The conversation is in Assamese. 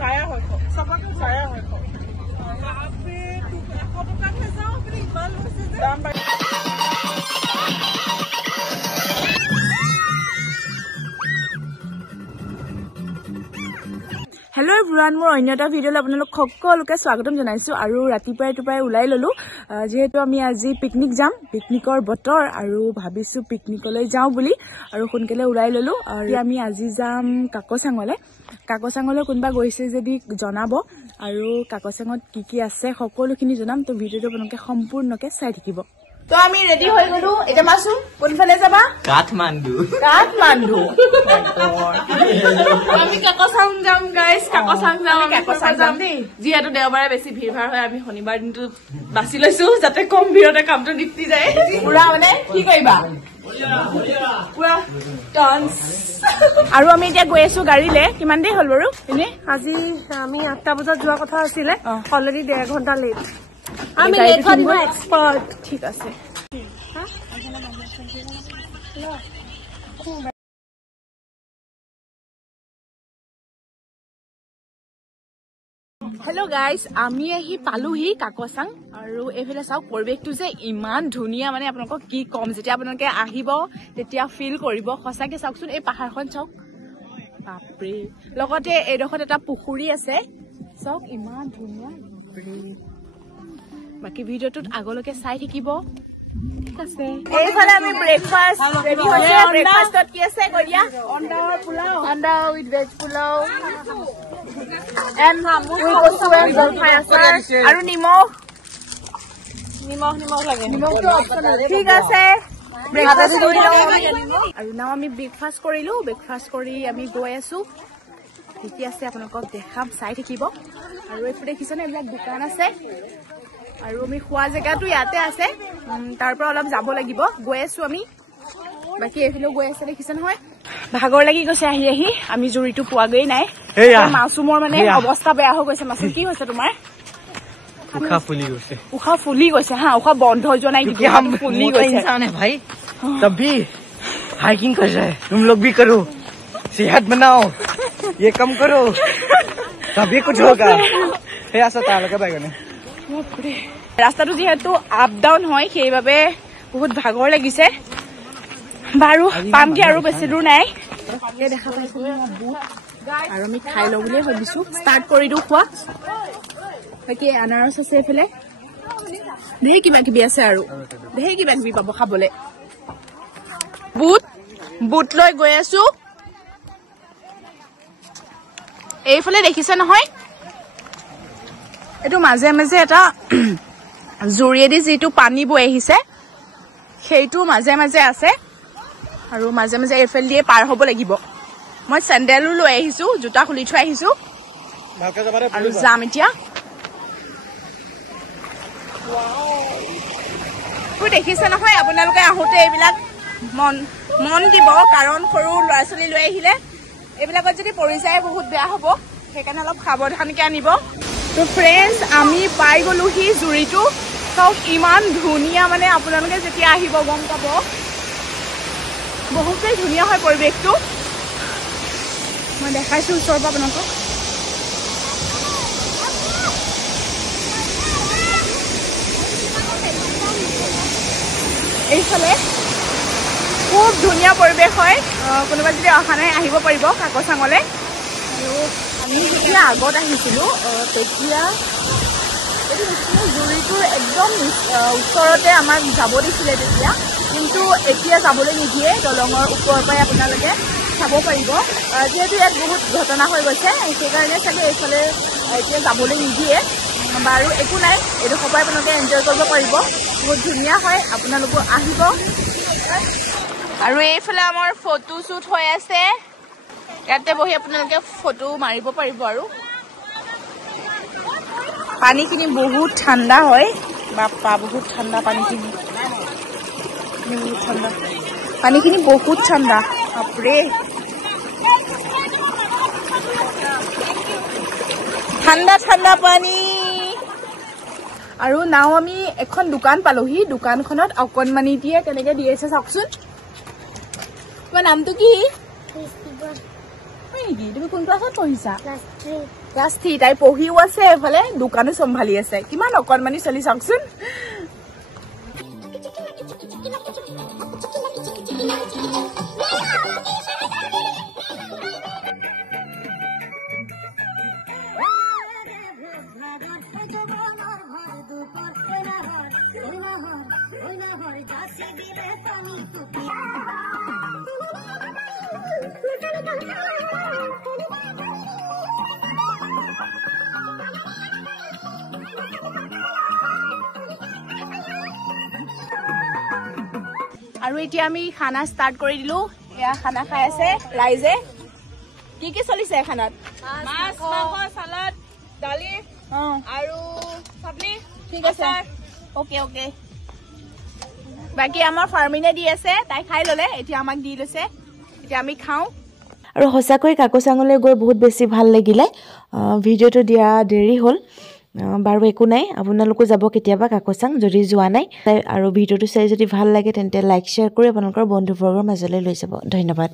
ছায়া হয় সবাকে ছায়া হয় আপনি 100 টাকা হে যাও আপনি ইমান লৈছে যে দাম পাই Hello everyone, মোৰ অন্য এটা ভিডিঅ'লৈ আপোনালোক সকলোকে স্বাগতম জনাইছো আৰু ৰাতিপুৱাই ওলাই ললো যেহেতু আমি আজি পিকনিক যাম পিকনিকৰ বতৰ আৰু ভাবিছো পিকনিকলৈ যাওঁ বুলি আৰু সোনকালে ওলাই ললো আৰু আমি আজি যাম কাকচাঙলৈ কোনবা গৈছে যদি জনাব আৰু কাকচাঙত কি আছে সকলোখিনি জনাম তো ভিডিঅ'টো আপোনালোকে সম্পূৰ্ণকে চাই থাকিব তো আমি ৰেডি হৈ গলো এটা মাসু কোনফালে যাবা কাঠমান্ডু আমি কাকচাং যাম গাইস কাকচাং যাম যেহেতু দেওবাৰে বেছি ভিৰ ভাৰ হয় আমি শনিবাৰ দিনটো বাছি লৈছো যাতে কম ভিৰতে কামটো নিপটি যায় পুৰা মানে কি কৰিবা পুৰা ডান্স আৰু আমি এতিয়া গৈ আছো গাড়ীলে কিমান দেৰি হ'ল বাৰু এনে আজি আমি 8টা বজাত যোৱা কথা আছিল অলৰেডি 1.5 ঘণ্টা লেট আমি লেট হৈ দিব এক্সপাৰ্ট ঠিক আছে Hello guys, আমি আহি পালোহি কাকচাং আৰু এফালে চাওক পৰিবেশটো যে ইমান ধুনিয়া মানে আপোনালোকক কি কম যেতিয়া আপোনালোকে আহিব তেতিয়া ফিল কৰিব সঁচাকে চাওকচোন এই পাহাৰখন চাওক বাপৰে লগতে এডোখৰত এটা পুখুৰী আছে চাওক ইমান ধুনিয়া বাপৰে বাকি ভিডিঅ'টোত আগলৈকে চাই থাকিব ঠিক আছে এইফালে আমি ব্ৰেকফাষ্ট ৰেডি হৈছে ব্ৰেকফাষ্টত কি আছে কৈ দিয়া আন্ডা with veg pulao and we also have জলফাই আচাৰ আৰু নিমখ লাগে নিমখ তো অপচনেল ঠিক আছে ব্ৰেকফাষ্ট আৰু নাও আমি ব্ৰেকফাষ্ট কৰি আমি গৈ আছো কি আছে আপোনালোকক দেখাম চাই থাকিব আৰু এইফালে দেখিছেনে এইবিলাক দোকান আছে আৰু আমি খোৱা জেগাটো ইয়াতে আছে তাৰ পৰা অলপ যাব লাগিব গৈ আছো আমি বাকি এফালে গৈ আছে দেখিছে নহয় ভাগৰ লাগি গৈছে আহি আমি জুৰিটো পোৱাগৈ নাই মাছুমৰ মানে অৱস্থা বেয়া হৈ গৈছে মাছু কি হৈছে তোমাৰ উখা ফুলি গৈছে হা উখা বন্ধ হৈ যোৱা নাই ফুলি গৈছে इंसान है भाई तब भी हाइकिंग कर रहे हैं तुम लोग भी करो सेहत बनाओ ये कम करो तभी कुछ होगा ऐसा ताल का बैगन ৰাস্তাটো যেহেতু আপ ডাউন হয় সেইবাবে বহুত ভাগৰ লাগিছে বাৰু পামগে আৰু বেছি দূৰ নাই দেখা পাইছো আৰু আমি খাই লওঁ বুলি ভাবিছো ষ্টাৰ্ট কৰি দিওঁ খোৱা বাকি আনাৰস আছে এইফালে ধেৰ কিবা আছে আৰু ধেৰ কিবা পাব খাবলে বুট লৈ গৈ আছো এইফালে দেখিছে নহয় এইটো মাজে মাজে এটা জুৰিয়েদি যিটো পানী বৈ আহিছে সেইটো মাজে মাজে আছে আৰু মাজে মাজে এফেল দিয়ে পাৰ হ'ব লাগিব মই চেন্ডেলো লৈ আহিছো জোতা খুলি থৈ আহিছো আৰু যাম এতিয়া দেখিছে নহয় আপোনালোকে আহোতে এইবিলাক মন দিব কাৰণ সৰু ল'ৰা ছোৱালী লৈ আহিলে এইবিলাকত যদি পৰি যায় বহুত বেয়া হ'ব সেইকাৰণে অলপ সাৱধানকে আনিব তো ফ্ৰেন্ডছ আমি পাই গলোহি জুৰিটো চাওক ইমান ধুনীয়া মানে আপোনালোকে যেতিয়া আহিব গম পাব বহুতেই ধুনীয়া হয় পৰিৱেশটো মই দেখাইছো ওচৰৰ পৰা আপোনালোকক এইফালে খুব ধুনীয়া পৰিৱেশ হয় কোনোবা যদি অহা নাই আহিব পাৰিব কাকচাঙলৈ আৰু আমি যেতিয়া আগত আহিছিলো তেতিয়া জুৰিটোৰ একদম ওচৰতে আমাক যাব দিছিলে তেতিয়া কিন্তু এতিয়া যাবলৈ নিদিয়ে দলঙৰ ওপৰৰ পৰাই আপোনালোকে চাব পাৰিব যেহেতু ইয়াত বহুত ঘটনা হৈ গৈছে সেইকাৰণে চাগে এইফালে এতিয়া যাবলৈ নিদিয়ে বাৰু একো নাই এইডোখৰ পৰাই আপোনালোকে এনজয় কৰিব পাৰিব বহুত ধুনীয়া হয় আপোনালোকো আহিব আৰু এইফালে আমাৰ ফটো শ্বুট হৈ আছে ইয়াতে বহি আপোনালোকে ফটো মাৰিব পাৰিব আৰু পানীখিনি বহুত ঠাণ্ডা হয় বাপ্পা বহুত ঠাণ্ডা পানীখিনি বহুত ঠাণ্ডা বাপৰে ঠাণ্ডা পানী আৰু নাও আমি এখন দোকান পালোহি দোকানখনত অকণমানি দিয়ে কেনেকে দি আছে চাওকচোন তোমাৰ নামটো কি তুমি কোন ক্লাছত পঢ়িছা ক্লাছ 3 তাই পঢ়িও আছে এফালে দোকানো চম্ভালি আছে কিমান অকণমানি চলি চাওকচোন আৰু এতিয়া আমি খানা ষ্টাৰ্ট কৰি দিলো এয়া খানা খাই আছে ৰাইজে কি চলিছে খানাত মাছ মাংস সালাড দালি আৰু চাটনি ঠিক আছে ওকে ওকে বাকি আমাৰ ফাৰ্মিনে দি আছে তাই খাই ললে এতিয়া আমাক দি লৈছে এতিয়া আমি খাওঁ আৰু সঁচাকৈ কাকচাঙলৈ গৈ বহুত বেছি ভাল লাগিলে ভিডিঅ'টো দিয়া দেৰি হ'ল বাৰু একো নাই আপোনালোকো যাব কেতিয়াবা কাকচাং যদি যোৱা নাই আৰু ভিডিঅ'টো চাই যদি ভাল লাগে তেন্তে লাইক শ্বেয়াৰ কৰি আপোনালোকৰ বন্ধুবৰ্গৰ মাজলৈ লৈ যাব ধন্যবাদ